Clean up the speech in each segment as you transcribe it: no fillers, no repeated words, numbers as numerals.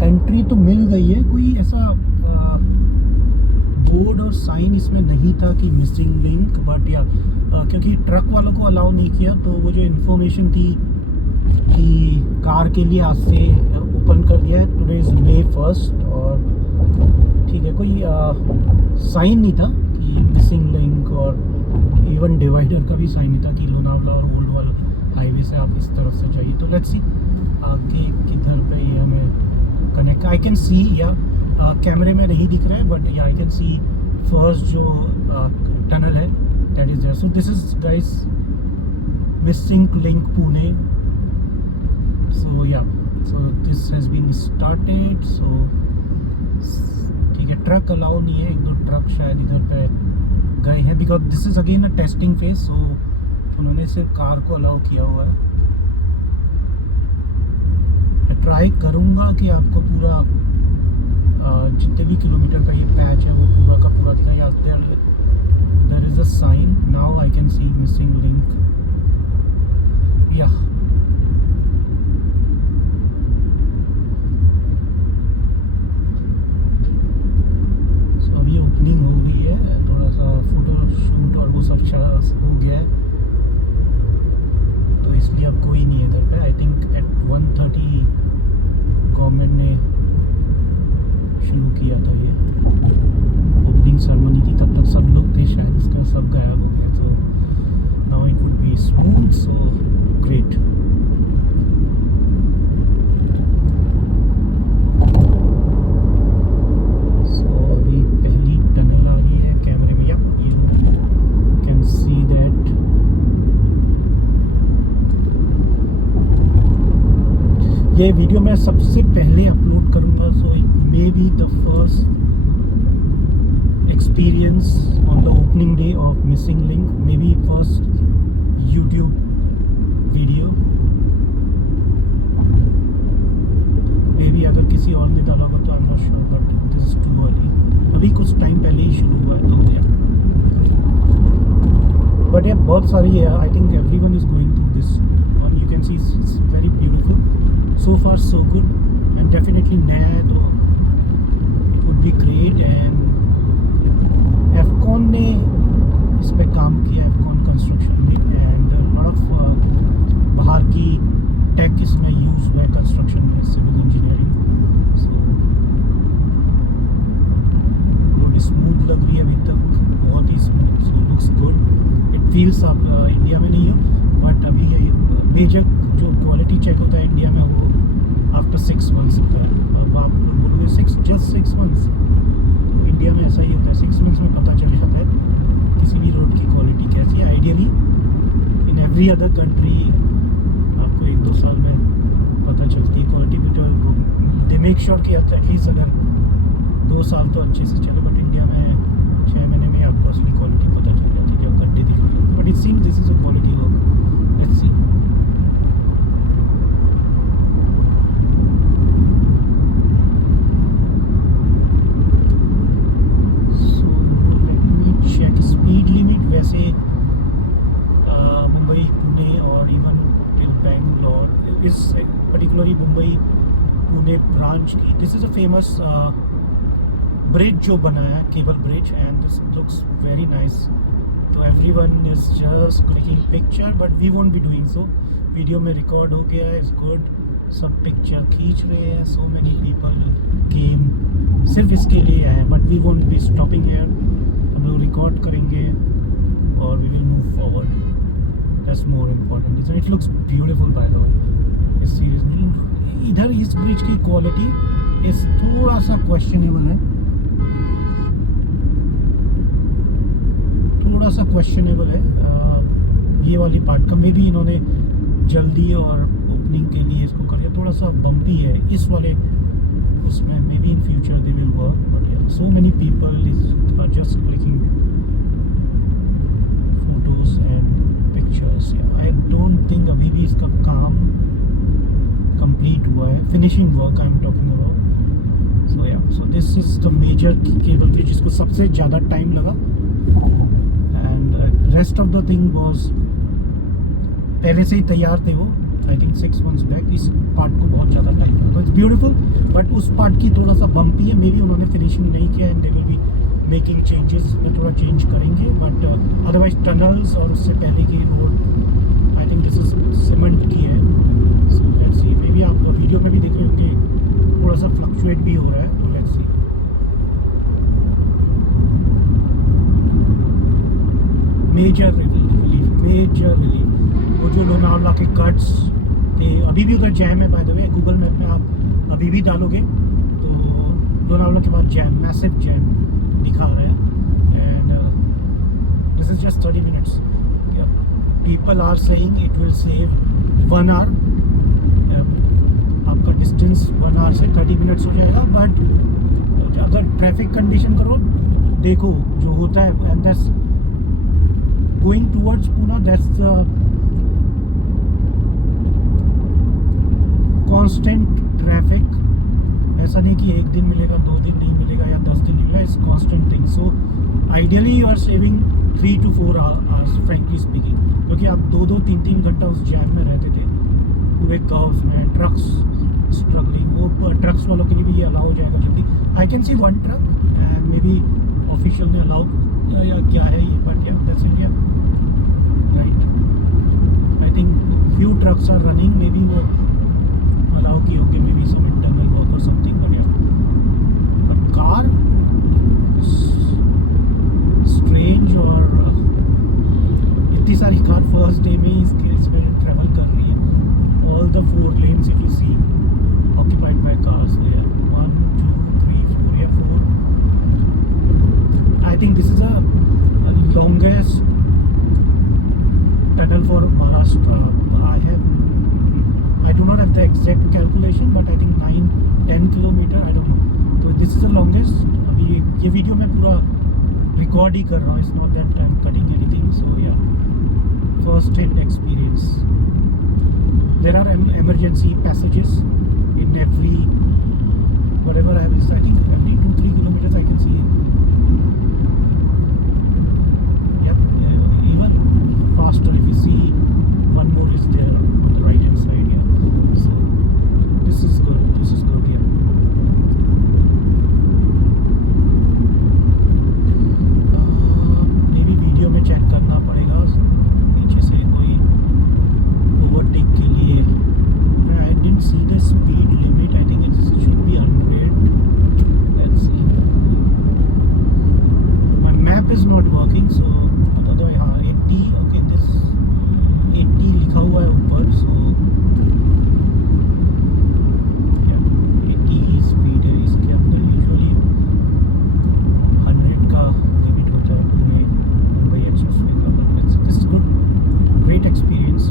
एंट्री तो मिल गई है, कोई ऐसा बोर्ड और साइन इसमें नहीं था कि मिसिंग लिंक, बट या क्योंकि ट्रक वालों को अलाउ नहीं किया, तो वो जो इन्फॉर्मेशन थी कि कार के लिए आज से ओपन कर दिया है, टुडे इज़ May 1 और ठीक है, कोई साइन नहीं था कि मिसिंग लिंक, और इवन डिवाइडर का भी साइन नहीं था कि लोनावला और ओल्ड वाला हाईवे से आप इस तरफ से जाइए। तो लेट्स सी आगे किधर पे ये हमें कनेक्ट, आई कैन सी या कैमरे में नहीं दिख रहा है, but yeah I can see first जो टनल है that is there. So this is guys missing link Pune. So yeah so this has been started. So ठीक है, ट्रक अलाउ नहीं है, एक दो ट्रक शायद इधर पे गए हैं because this is again a testing phase. So उन्होंने सिर्फ कार को अलाउ किया हुआ है। मैं ट्राई करूँगा कि आपको पूरा जितने भी किलोमीटर का ये पैच है वो पूरा का पूरा दिखाई। There is a sign now, I can see missing link या अभी ओपनिंग हो गई है, थोड़ा सा फोटो शूट और वो सब हो गया है, तो इसलिए अब कोई नहीं है इधर पे। आई थिंक एट 1:30 गवर्नमेंट ने शुरू किया था ये ओपनिंग सेरेमनी थी, तब तक सब लोग थे शायद, इसका सब गायब हो गया। तो now it would be smooth, so great. ये वीडियो मैं सबसे पहले अपलोड करूँगा, so it may be the first experience on the opening day of missing link, may be first YouTube video. May be अगर किसी और ने डाला होगा तो I am not sure, but this is too early. अभी कुछ टाइम पहले ही शुरू हुआ है, तो या बट ये बहुत सारी है। I think everyone is going through this and you can see it's very beautiful. So far so good, and definitely नया है तो it would be great। and Afcons ने इस पे काम किया, एफकॉन कंस्ट्रक्शन में, एंड लॉट ऑफ बाहर की टेक इसमें यूज़ हुआ है कंस्ट्रक्शन में, civil engineering. So road smooth लग रही है अभी तक, बहुत ही smooth, so looks good. It feels आप इंडिया में नहीं हो, बट अभी मेजर जो क्वालिटी चेक होता है इंडिया में वो आफ्टर 6 मंथ्स होता है। अब आप बोलोगे जस्ट 6 मंथ्स, तो इंडिया में ऐसा ही होता है, 6 मंथ्स में पता चल जाता है किसी भी रोड की क्वालिटी कैसी है। Ideally in every other country आपको 1-2 साल में पता चलती है quality, but they make sure कि एटलीस्ट अगर 2 साल तो अच्छे से चले, बट इंडिया में 6 महीने में आपको असली क्वालिटी पता चल जाती है, जब गड्ढे दिख रहे हैं। But it seems this is a quality work, let's see. Speed limit वैसे मुंबई पुणे और इवन टिल बैंगलोर, इस पर्टिकुलरली मुंबई पुणे ब्रांच की, this is a famous bridge जो बनाया है, cable bridge, and this looks very nice. तो everyone is just clicking picture, but we won't be doing so. Video में record हो गया है, इज़ गुड, सब पिक्चर खींच रहे हैं, सो मैनी पीपल केम सिर्फ इसके लिए आए हैं, but we won't be stopping here. हम लोग रिकॉर्ड करेंगे और we will move forward, that's more important. It looks beautiful by the way. Seriously इधर इस ब्रिज की क्वालिटी इस थोड़ा सा क्वेश्चनेबल है, थोड़ा सा क्वेश्चनेबल है ये वाली पार्ट का। मे बी इन्होंने जल्दी और ओपनिंग के लिए इसको कर दिया, थोड़ा सा बम्पी है इस वाले उसमें। Maybe in future they will work, but so many people is are just clicking photos and pictures. I don't think अभी भी इसका काम कंप्लीट हुआ है, finishing work I am talking about. So yeah so this is the major cable bridge जिसको सबसे ज़्यादा time लगा, and rest of the thing was पहले से ही तैयार थे वो, आई थिंक 6 months बैक इस पार्ट को बहुत ज़्यादा टाइम लगा। तो इट्स ब्यूटीफुल, बट उस पार्ट की थोड़ा सा बम्पी है, मे बी उन्होंने फिनिशिंग नहीं किया and they will be making changes, थोड़ा चेंज करेंगे, बट अदरवाइज टनल्स और उससे पहले की रोड आई थिंक दिस इज सीमेंट की है। So let's see, may be आप वीडियो में भी देख रहे होंगे थोड़ा सा फ्लक्चुएट भी हो रहा है, तो लेट्स सी। मेजर रिलीफ वो जो लोनावला के कट्स थे, अभी भी उधर जैम है bye the way. Google map में आप अभी भी डालोगे तो लोनावला के बाद जैम, मैसिव जैम दिखा रहा है, and this is just 30 minutes। People are saying it will save 1 hour, आपका डिस्टेंस 1 hour से 30 minutes हो जाएगा। बट अगर ट्रैफिक कंडीशन करो, देखो जो होता है, and that's going towards Poona, that's constant traffic. ऐसा नहीं कि एक दिन मिलेगा, 2 दिन नहीं मिलेगा या 10 दिन मिलेगा, it's constant thing. So ideally you are saving 3 to 4 hours frankly speaking, क्योंकि आप 2-2, 3-3 घंटा उस जैम में रहते थे पूरे कर्व्स में, ट्रक्स स्ट्रगलिंग। वो ट्रक्स वालों के लिए भी ये अलाउ हो जाएगा जल्दी। I can see 1 truck and may be official ने अलाउ या क्या है ये, but yeah that's India, right. I think few trucks are running, may be वो अलाउ की होंगे, may be some internal work और something, but yeah but car strange. और इतनी सारी कार फर्स्ट डे में इसमें ट्रेवल कर रही है। All the 4 lanes if you see occupied by cars there, 1 2 3 4, yeah, 4. I think this is a longest tunnel for Maharashtra. I do not have the exact calculation, but I think 9-10 kilometer, I don't know. So this is the longest. अभी ये वीडियो मैं पूरा रिकॉर्ड ही कर रहा हूँ, it's not that I'm cutting anything. So yeah, first hand experience. There are emergency passages in every, whatever I have, I think every 2-3 kilometers I can see. Yep, even faster if you see one more is there on the right hand side. Yeah, so this is good. Yeah, maybe video में चेक करना पड़ेगा पीछे से कोई ओवरटेक के लिए। I didn't see the speed limit. I think it should be 100. Let's see. My map is not working, so although हाँ 80, okay, this 80 लिखा हुआ है ऊपर, so yeah, 80 स्पीड है। इसके अंदर यूजुअली 100 का लिमिट होता है पुणे मुंबई एक्सप्रेसवे का, but this is good, great experience.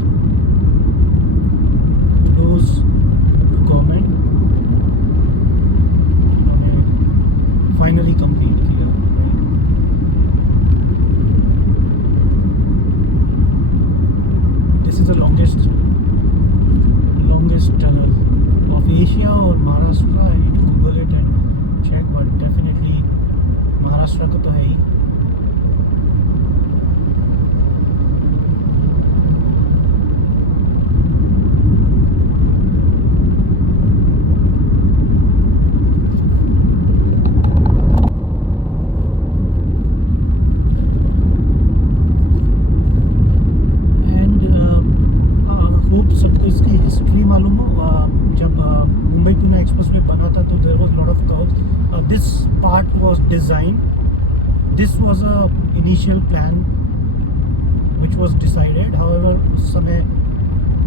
Kudos to government, जिन्होंने फाइनली कंप्लीट किया। This is the longest tunnel of Asia or Maharashtra. I need to Google it and check, but definitely Maharashtra का तो है ही। सबको इसकी हिस्ट्री मालूम हो। जब मुंबई पुणे एक्सप्रेसवे बना था तो there was lot of curves. This part was design, this was a initial plan which was decided. However उस समय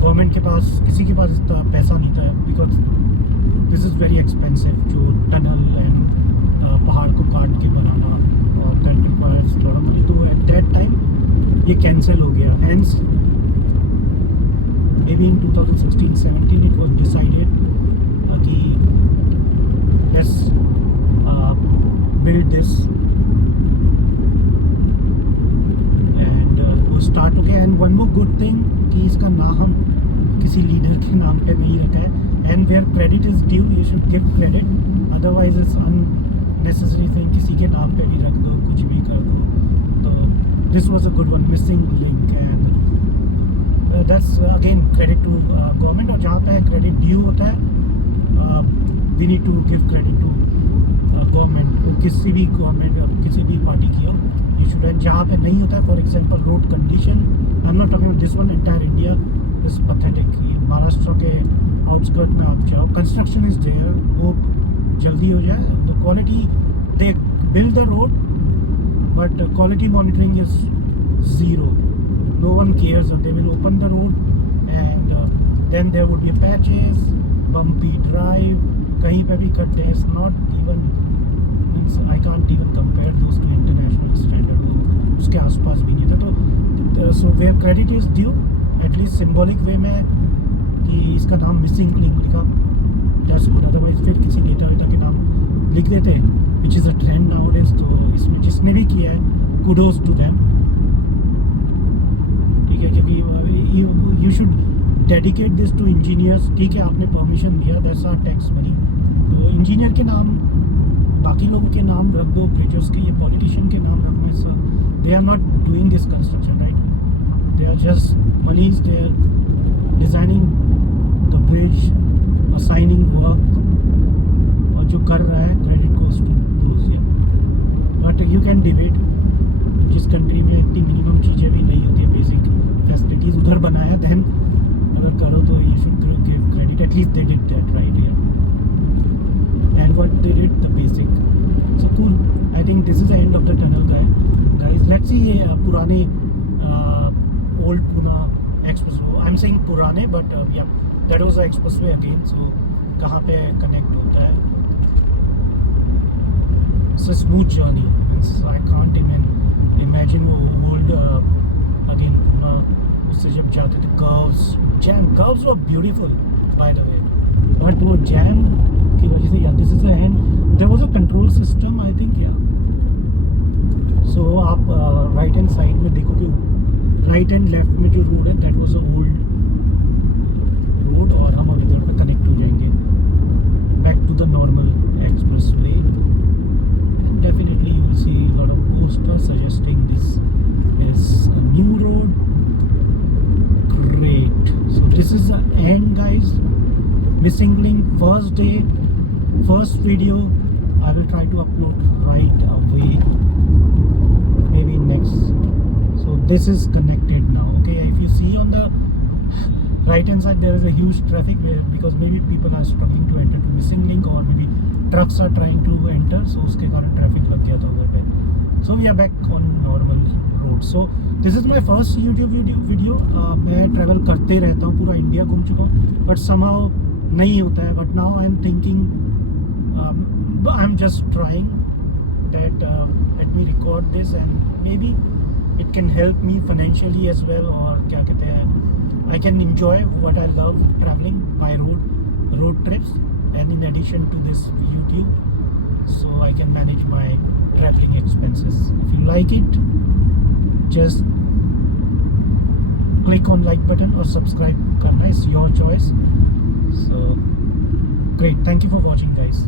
गवर्नमेंट के पास, किसी के पास इतना पैसा नहीं था, because this is very expensive, जो टनल एंड पहाड़ को काट के बनाना, और that requires lot of money. तो एट दैट टाइम ये कैंसिल हो गया। Hence maybe in 2016-17 it was decided कि let's build this, and वो start हो गया। and one more good thing कि इसका नाम किसी लीडर के नाम पे नहीं रखा है, and where credit is due you should give credit, otherwise it's unnecessary thing किसी के नाम पे भी रख दो, कुछ भी कर दो। तो this was a good one, missing link, and that's that's again credit to government. और जहाँ पे क्रेडिट ड्यू होता है, we need to give credit to government. किसी भी गवर्नमेंट किसी भी पार्टी की हो, यू शुड. एंड जहाँ पे नहीं होता है, for example road condition, I am not talking this one, entire India is pathetic. Maharashtra के आउटस्कर्ट में आप जाओ, कंस्ट्रक्शन इज देयर, वो जल्दी हो जाए. The quality, they build the road but quality monitoring is zero. No one cares. They will open the road and then there would be patches, bumpy drive, kahin pe bhi khatte. It's not even, means I can't even compare those to international standard. uske aas paas bhi nahi tha. तो so where credit is due, at least symbolic way में कि इसका नाम missing link लिखा, that's good. Otherwise फिर किसी नेता के नाम लिख देते, which is a trend nowadays. तो इसमें जिसने भी किया है, kudos to them. ठीक है, क्योंकि you should dedicate this to engineers. ठीक है, आपने परमिशन दिया, that's our tax money. तो इंजीनियर के नाम, बाकी लोगों के नाम रख दो, ब्रिजेस के, ये पॉलिटिशियन के नाम रखने से, they are not doing this construction, right? They are just monies, they are designing the bridge, assigning work, और जो कर रहा है credit goes to those. But you can debate, जिस कंट्री में इतनी मिनिमम चीज़ें भी नहीं होती है, बेसिक फैसिलिटीज़ उधर बनाया, दैन अगर करो तो you should give credit. At least they did that, right? And what they did, the basic. So cool. I think this is the end of the tunnel guys. Let's see पुराने old Poona express, I am saying पुराने, but yeah that was the expressway again. So कहाँ पे कनेक्ट होता है? It's a smooth journey. I can't even imagine वो old again Pune, उससे जब जाते थे, curves were beautiful by the way, but वो jam की वजह से, yeah, this is the end. There was a control system, I think, yeah. So आप right hand side में देखोगे, right and left में जो road है, that was a old road, और हम अभी इधर पे connect हो जाएंगे back to the normal expressway. Definitely you will see a lot of posters suggesting this is a new road. Great. So this is the end, guys. Missing link, first day, first video. I will try to upload right away, maybe next. So this is connected now. Okay, if you see on the right hand side there is a huge traffic because maybe people are struggling to enter to missing link, or maybe trucks are trying to enter, so उसके कारण ट्रैफिक लग गया था उधर पे. So we are back on normal road. So this is my first YouTube video. मैं ट्रैवल करते रहता हूँ, पूरा इंडिया घूम चुका हूँ, बट somehow नहीं होता है. But now I'm thinking, I'm just trying that let me record this and maybe it can help me financially as well, और क्या कहते हैं, I can enjoy what I love, traveling by road trips. And in addition to this YouTube, so I can manage my traveling expenses. If you like it, just click on like button or subscribe karna, it's your choice. So great, thank you for watching, guys.